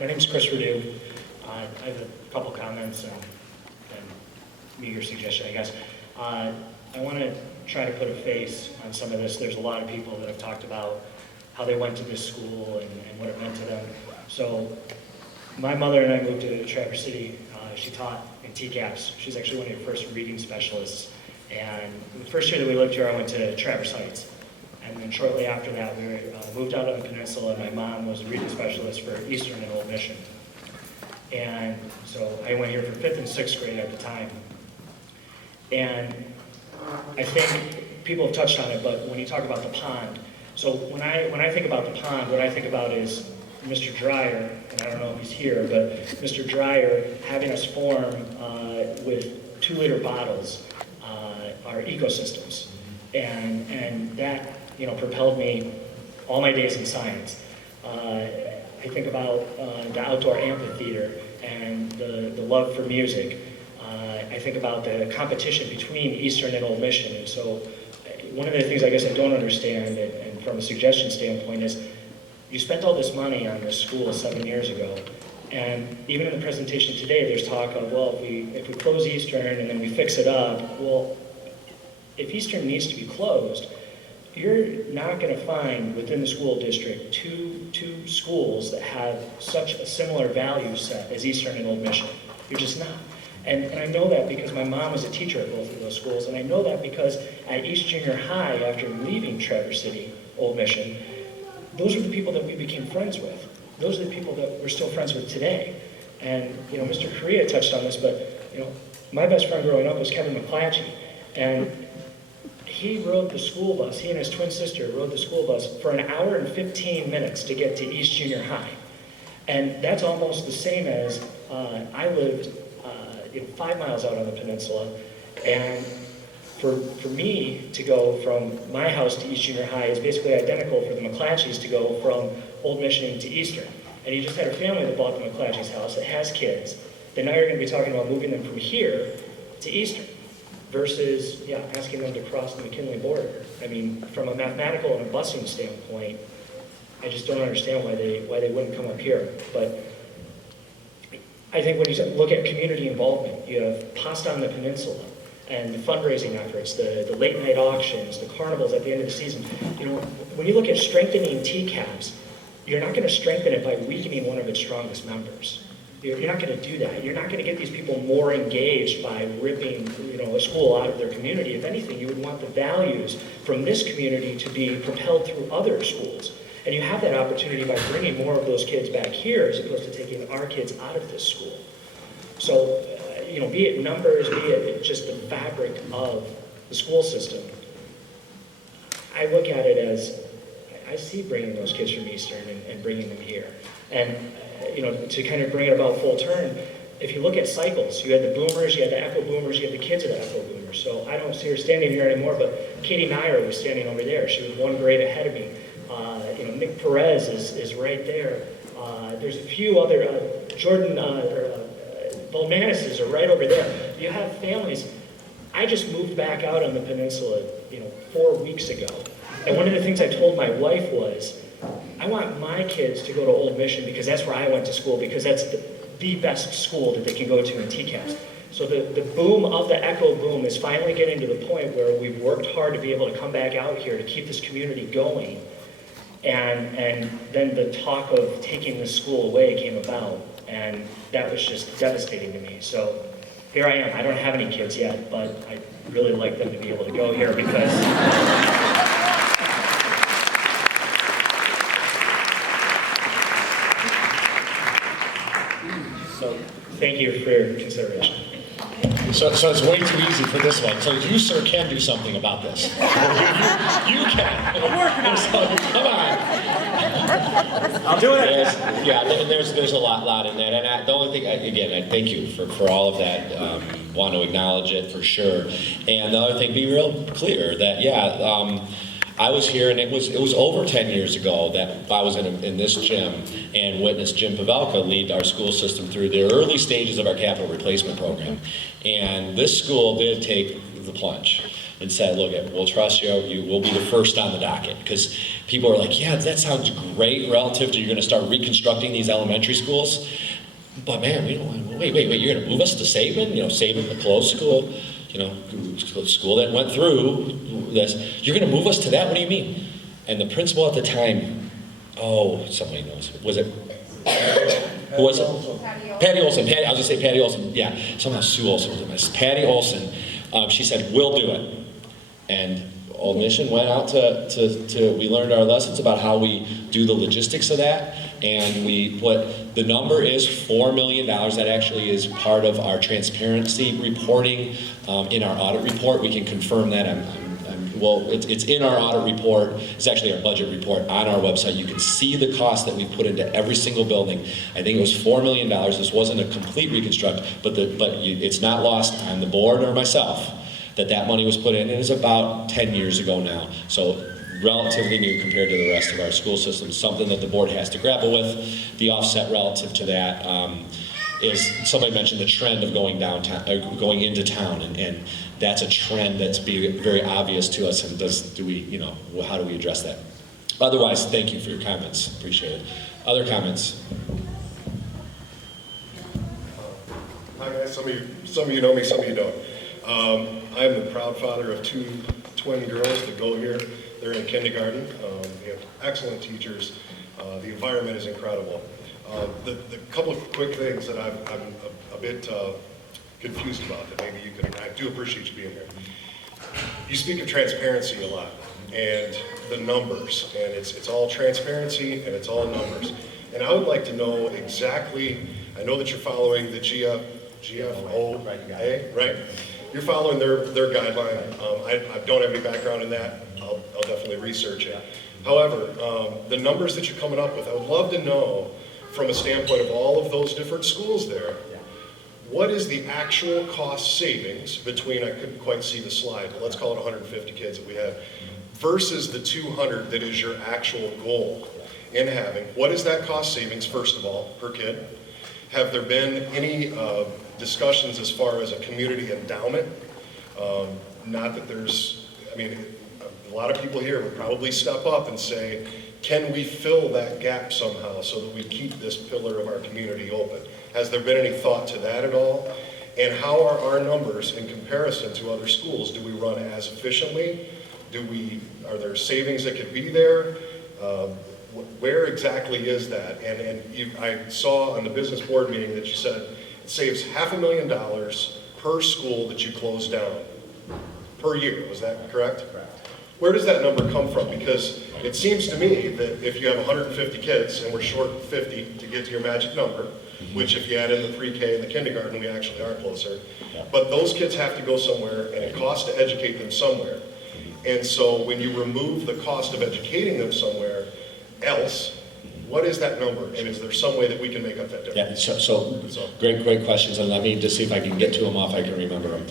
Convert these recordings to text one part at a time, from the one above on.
My name is Chris Redew. I have a couple comments and maybe your suggestion, I guess. I want to try to put a face on some of this. There's a lot of people that have talked about how they went to this school and what it meant to them. So my mother and I moved to Traverse City. She taught in TCAPS. She's actually one of your first reading specialists. And the first year that we lived here, I went to Traverse Heights. And then shortly after that, we moved out on the peninsula, and my mom was a reading specialist for Eastern and Old Mission. And so I went here for 5th and 6th grade at the time. And I think people have touched on it, but when you talk about the pond, so when I think about the pond, what I think about is Mr. Dreyer, and I don't know if he's here, but Mr. Dreyer having us form with 2-liter bottles our ecosystems. And that, propelled me all my days in science. I think about the outdoor amphitheater and the love for music. I think about the competition between Eastern and Old Mission. And so one of the things I guess I don't understand, and from a suggestion standpoint, is you spent all this money on this school 7 years ago. And even in the presentation today, there's talk of, well, if we close Eastern and then we fix it up, well, if Eastern needs to be closed, you're not going to find within the school district two schools that have such a similar value set as Eastern and Old Mission. You're just not. And I know that because my mom was a teacher at both of those schools, and I know that because at East Junior High, after leaving Traverse City, Old Mission, those are the people that we became friends with. Those are the people that we're still friends with today. And Mr. Correa touched on this, but my best friend growing up was Kevin McClatchy, and he rode the school bus, he and his twin sister rode the school bus for an hour and 15 minutes to get to East Junior High. And that's almost the same as I lived 5 miles out on the peninsula, and for me to go from my house to East Junior High is basically identical for the McClatchys to go from Old Mission to Eastern. And you just had a family that bought the McClatchy's house that has kids. Then now you're going to be talking about moving them from here to Eastern versus, asking them to cross the McKinley border. I mean, from a mathematical and a busing standpoint, I just don't understand why they wouldn't come up here. But I think when you look at community involvement, you have Pasta on the Peninsula and the fundraising efforts, the late night auctions, the carnivals at the end of the season. When you look at strengthening TCAPS, you're not going to strengthen it by weakening one of its strongest members. You're not going to do that. You're not going to get these people more engaged by ripping a school out of their community. If anything, you would want the values from this community to be propelled through other schools. And you have that opportunity by bringing more of those kids back here as opposed to taking our kids out of this school. So, be it numbers, be it just the fabric of the school system, I look at it as, I see bringing those kids from Eastern and bringing them here. And, to kind of bring it about full turn, if you look at cycles, you had the boomers, you had the echo boomers, you had the kids of the echo boomers. So I don't see her standing here anymore, but Katie Nyer was standing over there. She was 1 grade ahead of me. Nick Perez is right there. There's a few other, Jordan Volmanis are right over there. You have families. I just moved back out on the peninsula, 4 weeks ago. And one of the things I told my wife was, I want my kids to go to Old Mission because that's where I went to school, because that's the best school that they can go to in TCAPS. So the boom of the echo boom is finally getting to the point where we've worked hard to be able to come back out here to keep this community going. And then the talk of taking the school away came about, and that was just devastating to me. So here I am. I don't have any kids yet, but I'd really like them to be able to go here because... So thank you for your consideration. So it's way too easy for this one. So you, sir, can do something about this. You can. I'm working on it. So, come on. I'll do it. There's a lot in that. And the only thing, again, I thank you for all of that. Want to acknowledge it for sure. And the other thing, be real clear that, I was here, and it was over 10 years ago that I was in this gym and witnessed Jim Pavelka lead our school system through the early stages of our capital replacement program. And this school did take the plunge. and said, look, we'll trust you, you will be the first on the docket. Because people are like, yeah, that sounds great relative to you're gonna start reconstructing these elementary schools. But man, we don't want, wait, you're gonna move us to Saban? You know, Saban, the closed school, you know, school that went through this. You're gonna move us to that? What do you mean? And the principal at the time, oh, somebody knows. Was it? Who was it? Patty Olson. I was gonna say Patty Olson. Yeah, somehow Sue Olson was a mess. Patty Olson. She said, "We'll do it." And Old Mission went out to. We learned our lessons about how we do the logistics of that, and we put the number is $4 million. That actually is part of our transparency reporting in our audit report. We can confirm that. Well, it's in our audit report. It's actually our budget report on our website. You can see the cost that we put into every single building. I think it was $4 million. This wasn't a complete reconstruct, but it's not lost on the board or myself that money was put in. It is about 10 years ago now. So relatively new compared to the rest of our school system. Something that the board has to grapple with. The offset relative to that is, somebody mentioned the trend of going downtown, going into town, and that's a trend that's very obvious to us. And how do we address that? Otherwise, thank you for your comments. Appreciate it. Other comments? Hi guys. Some of you know me, some of you don't. I'm the proud father of 2 twin girls that go here. They're in kindergarten. We have excellent teachers. The environment is incredible. The couple of quick things that I'm a bit confused about that maybe you could, I do appreciate you being here. You speak of transparency a lot and the numbers, and it's all transparency and it's all numbers. And I would like to know exactly, I know that you're following the GFOA, right? You're following their guideline. I don't have any background in that. I'll definitely research it. However, the numbers that you're coming up with, I would love to know from a standpoint of all of those different schools there, what is the actual cost savings between, I couldn't quite see the slide, but let's call it 150 kids that we had, versus the 200 that is your actual goal in having. What is that cost savings, first of all, per kid? Have there been any discussions as far as a community endowment? Not that there's, I mean, a lot of people here would probably step up and say, can we fill that gap somehow so that we keep this pillar of our community open? Has there been any thought to that at all? And how are our numbers in comparison to other schools? Do we run as efficiently? Are there savings that could be there? Where exactly is that? And I saw on the business board meeting that you said it saves $500,000 per school that you close down per year. Was that correct? Correct. Where does that number come from? Because it seems to me that if you have 150 kids and we're short 50 to get to your magic number, which if you add in the pre-K and the kindergarten, we actually are closer. But those kids have to go somewhere, and it costs to educate them somewhere. And so when you remove the cost of educating them somewhere else, what is that number? And is there some way that we can make up that difference? Yeah, so great questions, and let me just see if I can get to them off, I can remember them.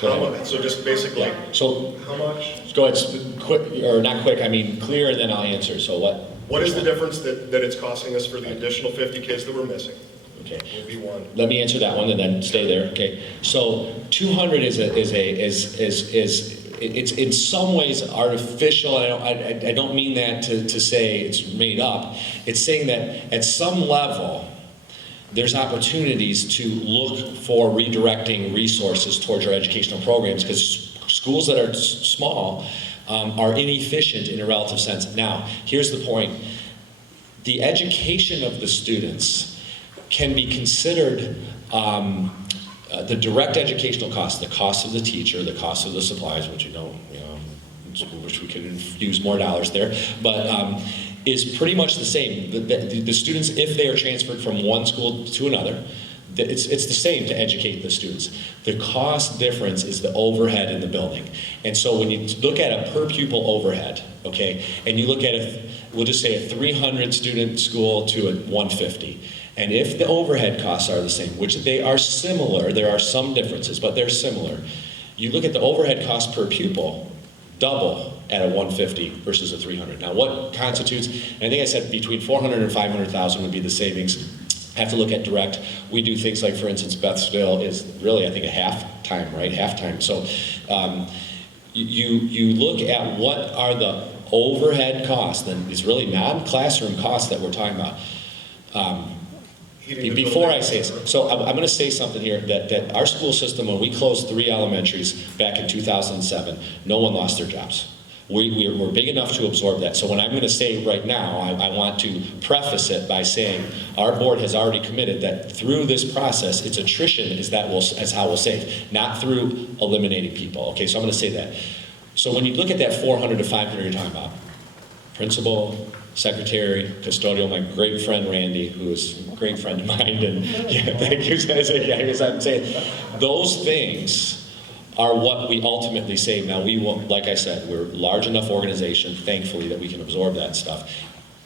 How much? So just basically, so how much? Go ahead, quick, or not quick, I mean clear, and then I'll answer. So what? What is the difference that it's costing us for the additional 50 kids that we're missing? Okay. Would be one. Let me answer that one and then stay there. Okay. So 200 is it's in some ways artificial. I don't mean that to say it's made up. It's saying that at some level, there's opportunities to look for redirecting resources towards your educational programs, because schools that are small are inefficient in a relative sense. Now, here's the point. The education of the students can be considered the direct educational cost, the cost of the teacher, the cost of the supplies, which which we could use more dollars there, but is pretty much the same. The students, if they are transferred from one school to another, it's the same to educate the students. The cost difference is the overhead in the building. And so when you look at a per pupil overhead, okay, and you look at we'll just say a 300 student school to a 150, and if the overhead costs are the same, which they are similar, there are some differences, but they're similar. You look at the overhead cost per pupil, double at a 150 versus a 300. Now what constitutes, and I think I said between 400 and 500,000 would be the savings. Have to look at direct. We do things like, for instance, Bethsville is really, I think, a half-time, right? Half-time. So you look at what are the overhead costs, and it's really non-classroom costs that we're talking about. Before I say this, so I'm going to say something here, that our school system, when we closed 3 elementaries back in 2007, no one lost their jobs. We're big enough to absorb that. So when I'm going to say right now, I want to preface it by saying our board has already committed that through this process, its attrition is how we'll save, not through eliminating people. Okay, so I'm going to say that. So when you look at that 400 to 500 you're talking about, principal, secretary, custodial, my great friend Randy, who is a great friend of mine, and yeah, thank you guys. Yeah, I guess I'm saying those things are what we ultimately save. Now we will, like I said, we're a large enough organization, thankfully, that we can absorb that stuff.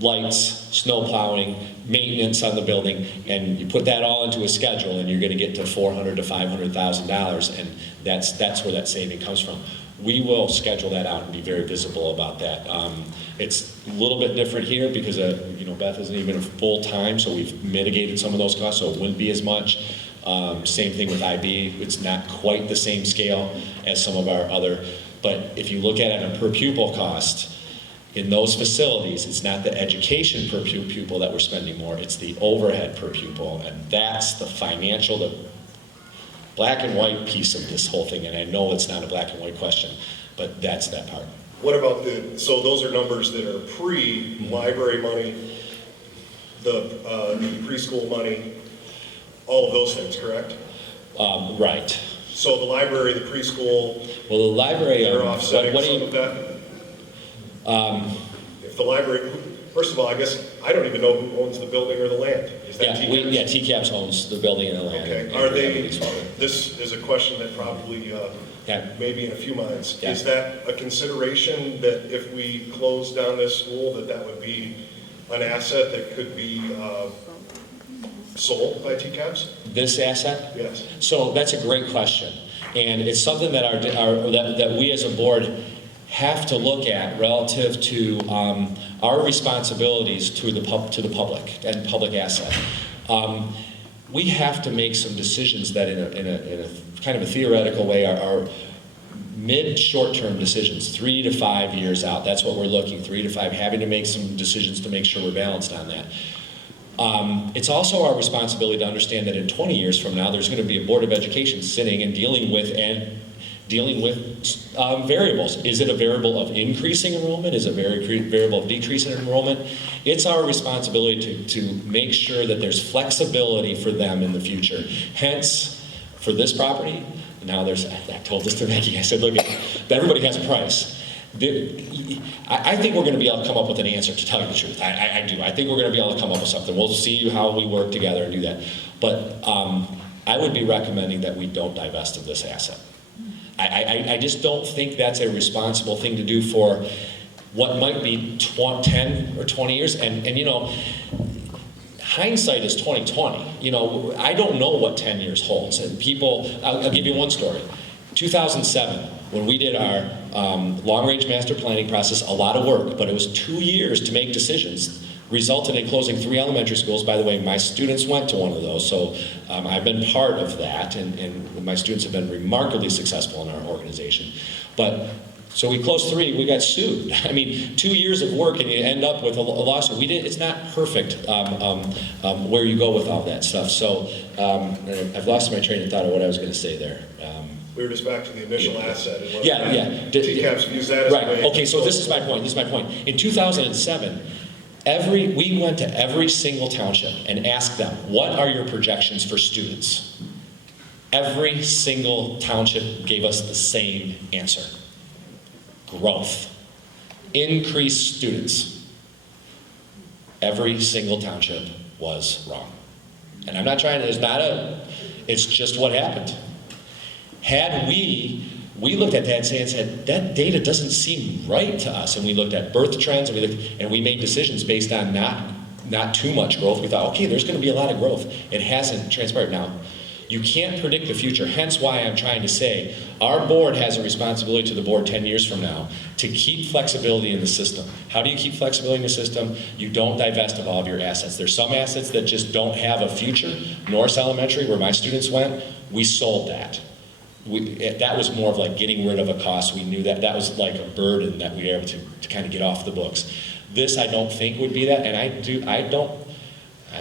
Lights, snow plowing, maintenance on the building, and you put that all into a schedule, and you're going to get to $400,000 to $500,000, and that's where that saving comes from. We will schedule that out and be very visible about that. It's a little bit different here because Beth isn't even full time, so we've mitigated some of those costs, so it wouldn't be as much. Same thing with IB. It's not quite the same scale as some of our other, but if you look at it on a per pupil cost, in those facilities, it's not the education per pupil that we're spending more, it's the overhead per pupil, and that's the financial, the black and white piece of this whole thing, and I know it's not a black and white question, but that's that part. What about so those are numbers that are pre-library money, the preschool money, all of those things, correct? Right. So the library, the preschool, well, the library, they're offsetting some of that? If the library, first of all, I guess I don't even know who owns the building or the land. Is that TCAPS? TCAPS owns the building and the land. Okay. Are they? This is a question that probably maybe in a few minds. Yeah. Is that a consideration that if we close down this school, that would be an asset that could be sold by TCAPS? This asset? Yes. So that's a great question, and it's something that that we as a board have to look at relative to our responsibilities to the public and public asset. We have to make some decisions that in a kind of a theoretical way are mid-short-term decisions, 3 to 5 years out. That's what we're looking, 3 to 5, having to make some decisions to make sure we're balanced on that. It's also our responsibility to understand that in 20 years from now, there's going to be a Board of Education sitting and dealing with variables. Is it a variable of increasing enrollment? Is it a variable of decreasing enrollment? It's our responsibility to make sure that there's flexibility for them in the future. Hence, for this property, now I told this to Maggie, I said, look, everybody has a price. I think we're going to be able to come up with an answer, to tell you the truth. I do. I think we're going to be able to come up with something. We'll see how we work together and do that. But I would be recommending that we don't divest of this asset. I just don't think that's a responsible thing to do for what might be 10 or 20 years. And hindsight is 20/20. I don't know what 10 years holds. And I'll give you one story. 2007, when we did our long-range master planning process, a lot of work, but it was 2 years to make decisions, resulted in closing 3 elementary schools. By the way, my students went to one of those, so I've been part of that, and my students have been remarkably successful in our organization. So we closed 3, we got sued. I mean, 2 years of work and you end up with a lawsuit. It's not perfect where you go with all that stuff. So I've lost my train of thought of what I was going to say there. We were just back to the initial asset. And TCAPS views that as a way. Okay, so this is my point. In 2007, we went to every single township and asked them, what are your projections for students? Every single township gave us the same answer. Growth. Increased students. Every single township was wrong. And I'm not trying to, it's just what happened. Had we looked at that and said, that data doesn't seem right to us, and we looked at birth trends, and we made decisions based on not too much growth. We thought, okay, there's going to be a lot of growth. It hasn't transpired. Now, you can't predict the future, hence why I'm trying to say our board has a responsibility to the board 10 years from now to keep flexibility in the system. How do you keep flexibility in the system? You don't divest of all of your assets. There's some assets that just don't have a future. Norris Elementary, where my students went, we sold that. that was more of like getting rid of a cost. We knew that that was like a burden that we were able to kind of get off the books. This I don't think would be that, and I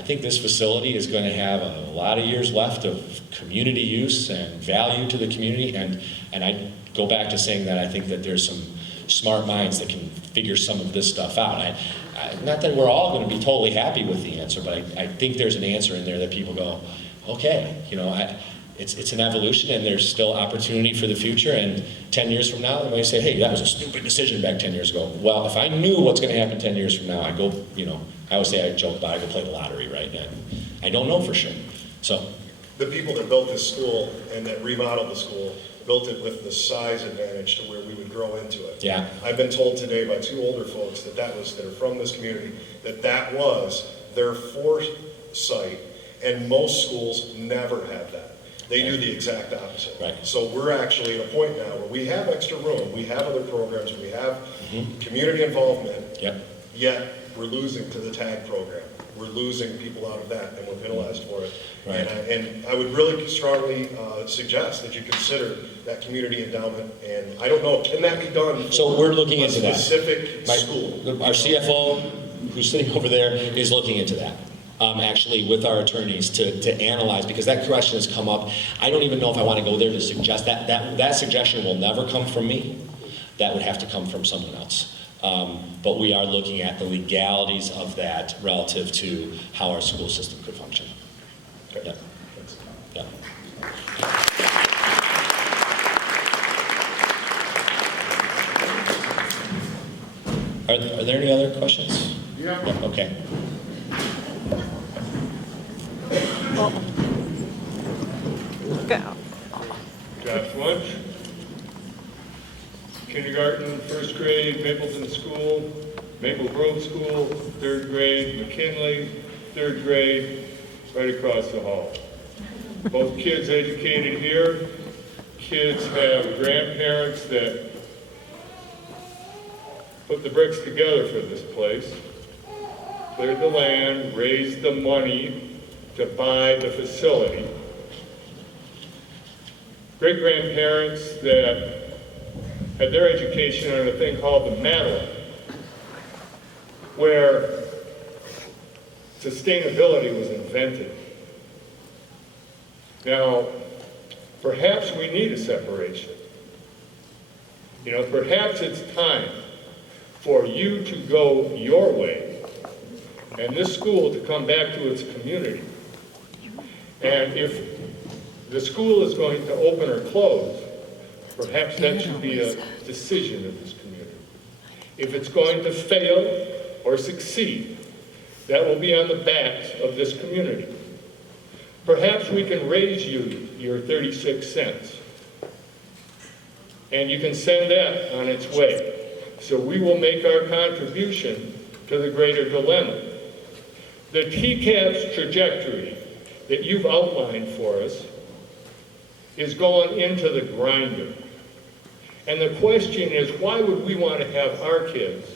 think this facility is going to have a lot of years left of community use and value to the community, and I go back to saying that I think that there's some smart minds that can figure some of this stuff out. Not that we're all going to be totally happy with the answer, but I think there's an answer in there that people go, okay, you know, it's an evolution, and there's still opportunity for the future, and 10 years from now, they might say, hey, that was a stupid decision back 10 years ago. Well, if I knew what's going to happen 10 years from now, I go, you know, I always say, I joke about, I go play the lottery, right? And I don't know for sure. So. The people that built this school and that remodeled the school built it with the size advantage to where we would grow into it. Yeah. I've been told today by two older folks that that are from this community, that was their foresight, and most schools never have that. They do the exact opposite. Right. So we're actually at a point now where we have extra room, we have other programs, we have community involvement, yet we're losing to the TAG program. We're losing people out of that, and we're penalized for it. Right. And I would really strongly suggest that you consider that community endowment, and I don't know, can that be done? So we're looking into that. Specific school. Our CFO, who's sitting over there, is looking into that. Actually with our attorneys to analyze, because that question has come up. I don't even know if I want to go there to suggest that. That suggestion will never come from me. That would have to come from someone else. But we are looking at the legalities of that relative to how our school system could function. Okay. Yeah. Are there any other questions? Yeah. Okay. Josh Lunch, kindergarten, first grade, Mapleton School, Maple Grove School, third grade, McKinley, third grade, right across the hall. Both kids educated here. Kids have grandparents that put the bricks together for this place, cleared the land, raised the money to buy the facility. Great-grandparents that had their education on a thing called the Madeline, where sustainability was invented. Now, perhaps we need a separation. You know, perhaps it's time for you to go your way and this school to come back to its community. And if the school is going to open or close, perhaps that should be a decision of this community. If it's going to fail or succeed, that will be on the backs of this community. Perhaps we can raise you your 36 cents, and you can send that on its way. So we will make our contribution to the greater dilemma. The TCAPS trajectory that you've outlined for us is going into the grinder. And the question is, why would we want to have our kids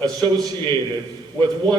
associated with one